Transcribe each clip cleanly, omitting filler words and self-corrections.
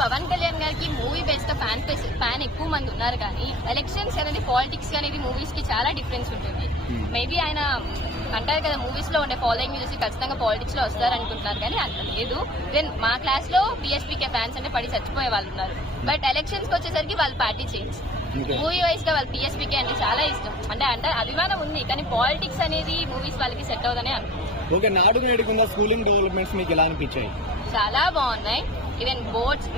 పవన్ కళ్యాణ్ గారికి movie based fan ఎక్కువ మంది ఉన్నారు, కానీ ఎలక్షన్స్ అనేది పాలిటిక్స్ అనేది మూవీస్ కి చాలా డిఫరెన్స్ ఉంటుంది. మేబీ ఆయన అంటారు కదా మూవీస్ లో ఉండే ఫాలోయింగ్ చూసి ఖచ్చితంగా పాలిటిక్స్ లో వస్తారు అనుకుంటున్నారు, కానీ అంత లేదు. దెన్ మా క్లాస్ లో పిఎస్పీకే ఫ్యాన్స్ అంటే పడి చచ్చిపోయే వాళ్ళు ఉన్నారు, బట్ ఎలక్షన్స్ కి వచ్చేసరికి వాళ్ళు పార్టీ చేంజ్. మూవీ వైజ్ గా వాళ్ళు పిఎస్పీకే అంటే చాలా ఇష్టం, అంటే అభిమానం ఉంది, కానీ పాలిటిక్స్ అనేది మూవీస్ వాళ్ళకి సెట్ అవుతుందని అనుకుంటున్నాను. ఓకే, నాడు నేడుకున్న స్కూలింగ్ డెవలప్మెంట్స్ మీకు ఎలా అనిపించాయి? చాలా బాగున్నాయి. ఈవెన్ బోర్డ్స్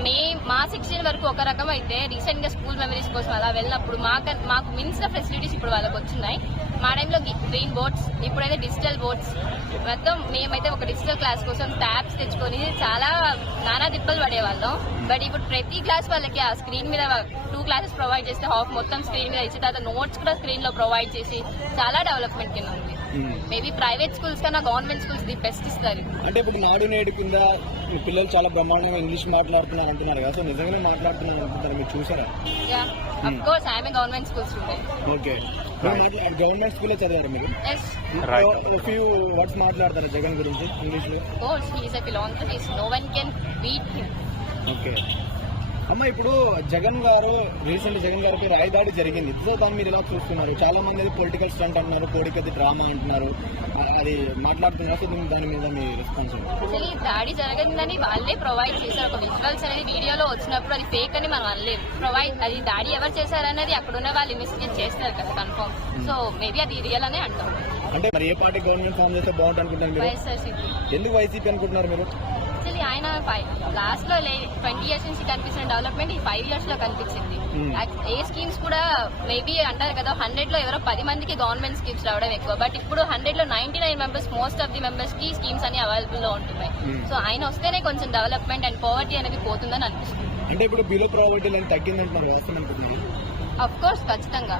మా సెక్షన్ వరకు ఒక రకం అయితే, రీసెంట్ గా స్కూల్ మెమరీస్ కోసం అలా వెళ్ళినప్పుడు మాకు మించిన ఫెసిలిటీస్ ఇప్పుడు వాళ్ళకి వచ్చినాయి. మా టైంలో గ్రీన్ బోర్డ్స్, ఇప్పుడైతే డిజిటల్ బోర్డ్స్. మొత్తం మేమైతే ఒక డిజిటల్ క్లాస్ కోసం ట్యాబ్స్ తెచ్చుకొని చాలా నానా తిప్పలు పడేవాళ్ళం. బట్ ఇప్పుడు ప్రతి క్లాస్ వాళ్ళకి ఆ స్క్రీన్ మీద 2 క్లాసెస్ ప్రొవైడ్ చేస్తే హాఫ్ మొత్తం స్క్రీన్ మీద ఇచ్చిన తర్వాత నోట్స్ కూడా స్క్రీన్ లో ప్రొవైడ్ చేసి చాలా డెవలప్మెంట్ కింద ఉంది. మేబీ ప్రైవేట్ స్కూల్స్ కన్నా గవర్నమెంట్ స్కూల్స్ ది బెస్ట్ ఇస్తారు. అంటే ఇప్పుడు నాడు నేడు కింద పిల్లలు చాలా బ్రహ్మాండంగా ఇంగ్లీష్ మాట్లాడుతున్నారు అంటున్నారు కదా, సో నిజంగానే మాట్లాడుతున్నారు అనుకుంటారు, మీరు చూసారా? Yeah, of course I'm a government school student. Okay, government స్కూల్లో చదివారు మీరు? ఎస్. ఫ్యూ వర్డ్స్ మాట్లాడతారు జగన్ గురించి ఇంగ్లీష్ లో? Of course he is a philanthropist, no one can beat him. Okay అమ్మ, ఇప్పుడు జగన్ గారికి రాయదాడి జరిగింది, సో దాన్ని మీరు ఎలా చూస్తున్నారు? చాలా మంది పొలిటికల్ స్టంట్ అంటున్నారు, కోడికది డ్రామా అంటున్నారు, అది మాట్లాడుతున్నారు, సో దాని మీద మీ రెస్పాన్స్? అసలు దాడి జరిగిందని వాళ్ళే ప్రొవైడ్ చేశారు. ఒక విజువల్స్ అనేది వీడియోలో వచ్చినప్పుడు అది ఫేక్ అని మనం అనలేదు. అది దాడి ఎవరు చేశారనేది అక్కడ ఉన్న వాళ్ళు ఇన్వెస్టిగేట్ చేస్తారు కదా కన్ఫర్మ్. సో మేబీ అది రియల్ అనే అంటాం. అంటే మరి ఏ పార్టీ గవర్నమెంట్ ఫామ్ చేస్తే బాగుంటుంది అనుకుంటున్నారు? వైఎస్ఆర్సీపీ. ఎందుకు వైసీపీ అనుకుంటున్నారు మీరు? యాక్చువల్లీ ఆయన లాస్ట్ లో 20 years నుంచి కనిపించిన డెవలప్మెంట్ ఈ 5 years లో కనిపించింది. ఏ స్కీమ్స్ కూడా మేబీ అంటారు కదా 100 లో ఎవరో 10 మందికి గవర్నమెంట్ స్కీమ్స్ రావడం ఎక్కువ, బట్ ఇప్పుడు 100 లో 99 members, most of the members కి స్కీమ్స్ అని అవైలబుల్ లో ఉంటున్నాయి. సో ఆయన వస్తేనే కొంచెం డెవలప్మెంట్ అండ్ పవర్టీ అనేది పోతుందని అనిపిస్తుంది. అంటే ఇప్పుడు బిలో ప్రావర్టీ లైన్ తగ్గిందంటున్నారు, వస్తుందనుకుంటున్నారు? అఫ్ కోర్స్ ఖచ్చితంగా.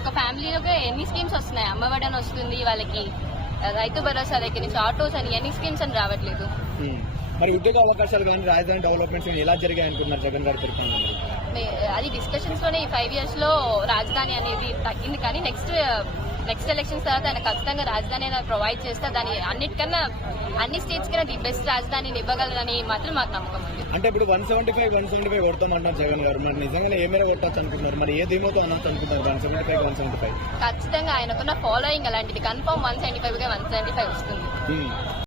ఒక ఫ్యామిలీలోకి ఎన్ని స్కీమ్స్ వస్తున్నాయి, అమ్మఒడి అని వస్తుంది, వాళ్ళకి రైతు భరోసా దగ్గర నుంచి ఆటోస్ అని ఎన్ని స్కీమ్స్ అని రావట్లేదు. మరి ఉద్యోగ అవకాశాలు కానీ రాజధాని డెవలప్మెంట్స్ ఎలా జరిగాయి అనుకుంటున్నారు జగన్ గారి పరిపాలన? అది డిస్కషన్స్ లోనే ఈ 5 years లో రాజధాని అనేది తగ్గింది, కానీ నెక్స్ట్ ఎలక్షన్స్ తర్వాత ఆయన ఖచ్చితంగా రాజధాని ప్రొవైడ్ చేస్తే దాని అన్నిటికన్నా అన్ని స్టేట్స్ కన్నా ది బెస్ట్ రాజధానిని ఇవ్వగలరని మాత్రం మాకు నమ్మకం ఉంది. అంటే ఇప్పుడు 175 కొడతామంటున్నారు జగన్ గారు, మరి నిజంగా ఏమైనా కొట్టచ్చు అనుకుంటున్నారు? మరి ఏ ధీమతో అనంత అనుకుంటున్నారు 175? ఖచ్చితంగా ఆయనకున్న ఫాలోయింగ్ అలాంటిది, కన్ఫర్మ్ 175 వస్తుంది.